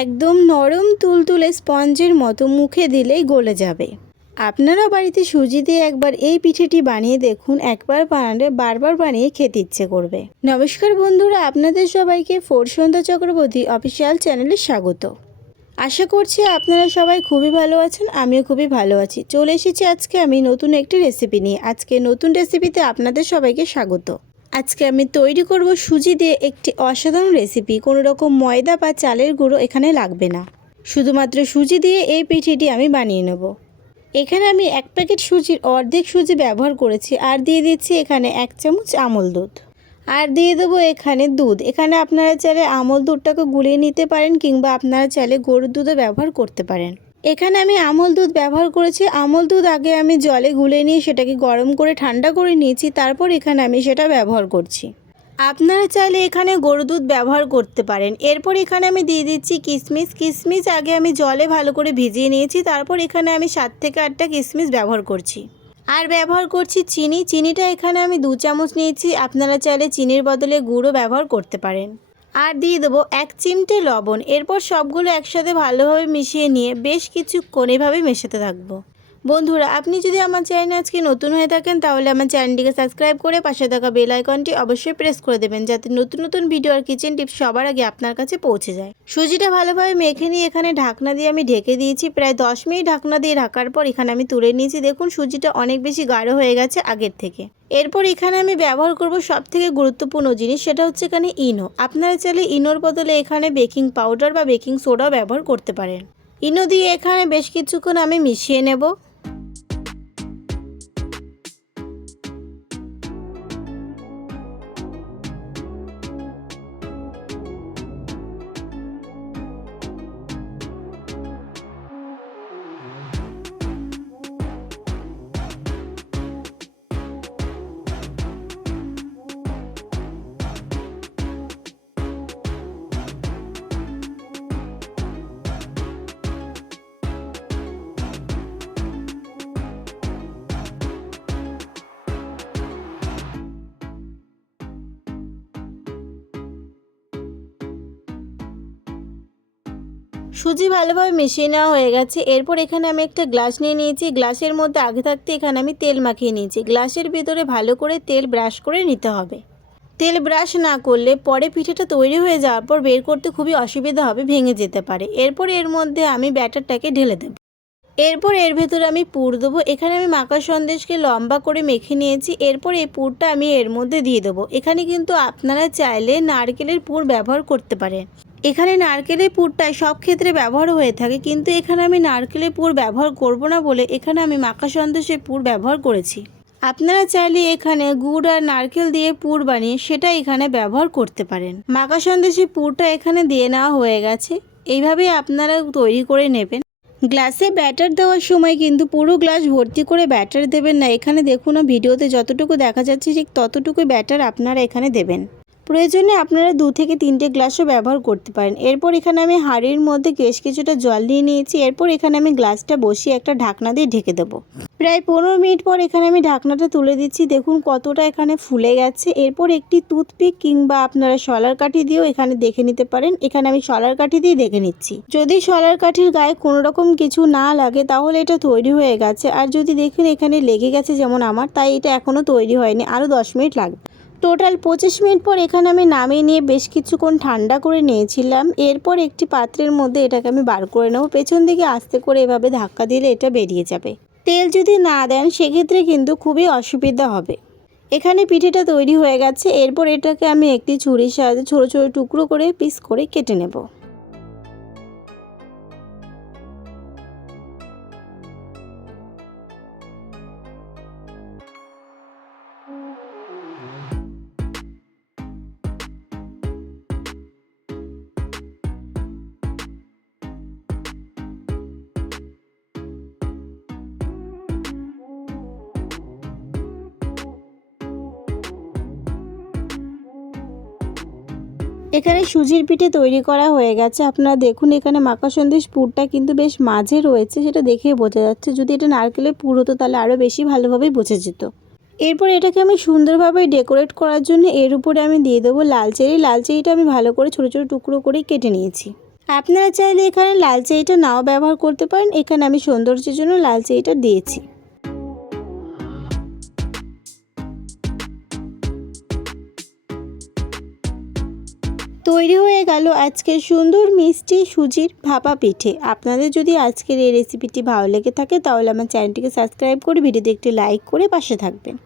একদম নরম তুলতুলে স্পঞ্জের মতো মুখে দিলেই গলে যাবে। আপনারা বাড়িতে সুজি দিয়ে একবার এই পিঠেটি বানিয়ে দেখুন, একবার বানালে বারবার বানিয়ে খেতে ইচ্ছে করবে। নমস্কার বন্ধুরা, আপনাদের সবাইকে সন্ধ্যা চক্রবর্তী অফিসিয়াল চ্যানেলে স্বাগত। আশা করছি আপনারা সবাই খুবই ভালো আছেন, আমিও খুবই ভালো আছি। চলে এসেছি আজকে আমি নতুন একটি রেসিপি নিয়ে। আজকে নতুন রেসিপিতে আপনাদের সবাইকে স্বাগত। আজকে আমি তৈরি করব সুজি দিয়ে একটি অসাধারণ রেসিপি। কোনো রকম ময়দা বা চালের গুঁড়ো এখানে লাগবে না, শুধুমাত্র সুজি দিয়ে এই পিঠেটি আমি বানিয়ে নেব। এখানে আমি 1 প্যাকেট সুজির অর্ধেক সুজি ব্যবহার করেছি, আর দিয়ে দিচ্ছি এখানে 1 চামচ আমল দুধ, আর দিয়ে দেবো এখানে দুধ। এখানে আপনারা চাইলে আমল দুধটাকে গুলিয়ে নিতে পারেন, কিংবা আপনারা চাইলে গরুর দুধও ব্যবহার করতে পারেন। এখানে আমি আমল দুধ ব্যবহার করেছি। আমল দুধ আগে আমি জলে গুলিয়ে নিয়ে সেটাকে গরম করে ঠান্ডা করে নিয়েছি, তারপর এখানে আমি সেটা ব্যবহার করছি। আপনারা চাইলে এখানে গরুর দুধ ব্যবহার করতে পারেন। এরপর এখানে আমি দিয়ে দিচ্ছি কিশমিশ। কিশমিশ আগে আমি জলে ভালো করে ভিজিয়ে নিয়েছি, তারপর এখানে আমি 7 থেকে 8টা কিশমিশ ব্যবহার করছি। আর ব্যবহার করছি চিনি। চিনিটা এখানে আমি 2 চামচ নিয়েছি, আপনারা চাইলে চিনির বদলে গুঁড়ো ব্যবহার করতে পারেন। আর দিয়ে দেবো 1 চিমটে লবণ। এরপর সবগুলো একসাথে ভালোভাবে মিশিয়ে নিয়ে বেশ কিছুক্ষণ এভাবে মেশাতে থাকবো। বন্ধুরা, আপনি যদি আমার চ্যানেলে আজকে নতুন হয়ে থাকেন তাহলে আমার চ্যানেলটিকে সাবস্ক্রাইব করে পাশে থাকা বেল আইকনটি অবশ্যই প্রেস করে দেবেন, যাতে নতুন নতুন ভিডিও আর কিচেন টিপস সবার আগে আপনার কাছে পৌঁছে যায়। সুজিটা ভালোভাবে মেখে নিয়ে এখানে ঢাকনা দিয়ে আমি ঢেকে দিয়েছি। প্রায় 10 মিনিট ঢাকনা দিয়ে ঢাকার পর এখানে আমি তুলে নিয়েছি। দেখুন সুজিটা অনেক বেশি গাঢ় হয়ে গেছে আগের থেকে। এরপর এখানে আমি ব্যবহার করব সবথেকে গুরুত্বপূর্ণ জিনিস, সেটা হচ্ছে এখানে ইনো। আপনারা চাইলে ইনোর বদলে এখানে বেকিং পাউডার বা বেকিং সোডাও ব্যবহার করতে পারেন। ইনো দিয়ে এখানে বেশ কিছুক্ষণ আমি মিশিয়ে নেব। সুজি ভালোভাবে মিশিয়ে নেওয়া হয়ে গেছে। এরপর এখানে আমি একটা গ্লাস নিয়ে নিয়েছি। গ্লাসের মধ্যে আগে থাকতে এখানে আমি তেল মাখিয়ে নিয়েছি। গ্লাসের ভিতরে ভালো করে তেল ব্রাশ করে নিতে হবে। তেল ব্রাশ না করলে পরে পিঠেটা তৈরি হয়ে যাওয়ার পর বের করতে খুবই অসুবিধা হবে, ভেঙে যেতে পারে। এরপর এর মধ্যে আমি ব্যাটারটাকে ঢেলে দেব। এরপর এর ভেতরে আমি পুর দেবো। এখানে আমি মাখা সন্দেশকে লম্বা করে মেখে নিয়েছি। এরপর এই পুরটা আমি এর মধ্যে দিয়ে দেবো। এখানে কিন্তু আপনারা চাইলে নারকেলের পুর ব্যবহার করতে পারেন। এখানে নারকেলের পুরটাই সব ক্ষেত্রে ব্যবহার হয়ে থাকে, কিন্তু এখানে আমি নারকেলের পুর ব্যবহার করব না বলে এখানে আমি মাখা সন্দেশের পুর ব্যবহার করেছি। আপনারা চাইলে এখানে গুড় আর নারকেল দিয়ে পুর বানিয়ে সেটা এখানে ব্যবহার করতে পারেন। মাখা সন্দেশের পুরটা এখানে দিয়ে নেওয়া হয়ে গেছে। এইভাবেই আপনারা তৈরি করে নেবেন। গ্লাসে ব্যাটার দেওয়ার সময় কিন্তু পুরো গ্লাস ভর্তি করে ব্যাটার দেবেন না। এখানে দেখুন ভিডিওতে যতটুকু দেখা যাচ্ছে ঠিক ততটুকু ব্যাটার আপনারা এখানে দেবেন। প্রয়োজনে আপনারা 2 থেকে 3টে গ্লাসও ব্যবহার করতে পারেন। এরপর এখানে আমি হাঁড়ির মধ্যে বেশ কিছুটা জল নিয়ে নিয়েছি। এরপর এখানে আমি গ্লাসটা বসিয়ে একটা ঢাকনা দিয়ে ঢেকে দেবো। প্রায় 15 মিনিট পর এখানে আমি ঢাকনাটা তুলে দিচ্ছি। দেখুন কতটা এখানে ফুলে গেছে। এরপর একটি টুথপিক কিংবা আপনারা শলার কাঠি দিয়েও এখানে দেখে নিতে পারেন। এখানে আমি শলার কাঠি দিয়ে দেখে নিচ্ছি। যদি শলার কাঠির গায়ে কোনো রকম কিছু না লাগে তাহলে এটা তৈরি হয়ে গেছে। আর যদি দেখুন এখানে লেগে গেছে যেমন আমার, তাই এটা এখনও তৈরি হয়নি, আরও 10 মিনিট লাগবে। টোটাল 25 মিনিট পর এখানে আমি নামিয়ে নিয়ে বেশ কিছুক্ষণ ঠান্ডা করে নিয়েছিলাম। এরপর একটি পাত্রের মধ্যে এটাকে আমি বার করে নেব। পেছন দিকে আস্তে করে এভাবে ধাক্কা দিলে এটা বেরিয়ে যাবে। তেল যদি না দেন সেক্ষেত্রে কিন্তু খুবই অসুবিধা হবে। এখানে পিঠেটা তৈরি হয়ে গেছে। এরপর এটাকে আমি একটি ছুরির সাহায্যে ছোটো ছোটো টুকরো করে পিস করে কেটে নেব। এখানে সুজির পিঠে তৈরি করা হয়ে গেছে। আপনারা দেখুন এখানে মাখা সন্দেশ পুরটা কিন্তু বেশ মাঝে রয়েছে, সেটা দেখেই বোঝা যাচ্ছে। যদি এটা নারকেলের পুর হতো তাহলে আরও বেশি ভালোভাবেই বোঝা যেত। এরপর এটাকে আমি সুন্দরভাবে ডেকোরেট করার জন্য এর উপরে আমি দিয়ে দেবো লাল চেরি। লাল চেরিটা আমি ভালো করে ছোটো ছোটো টুকরো করে কেটে নিয়েছি। আপনারা চাইলে এখানে লাল চিনিটা নাও ব্যবহার করতে পারেন। এখানে আমি সৌন্দর্যের জন্য লাল চিনিটা দিয়েছি। তৈরি হয়ে গেল আজকের সুন্দর মিষ্টি সুজির ভাপা পিঠে। আপনাদের যদি আজকের এই রেসিপিটি ভালো লেগে থাকে তাহলে আমার চ্যানেলটিকে সাবস্ক্রাইব করে ভিডিওতে একটি লাইক করে পাশে থাকবেন।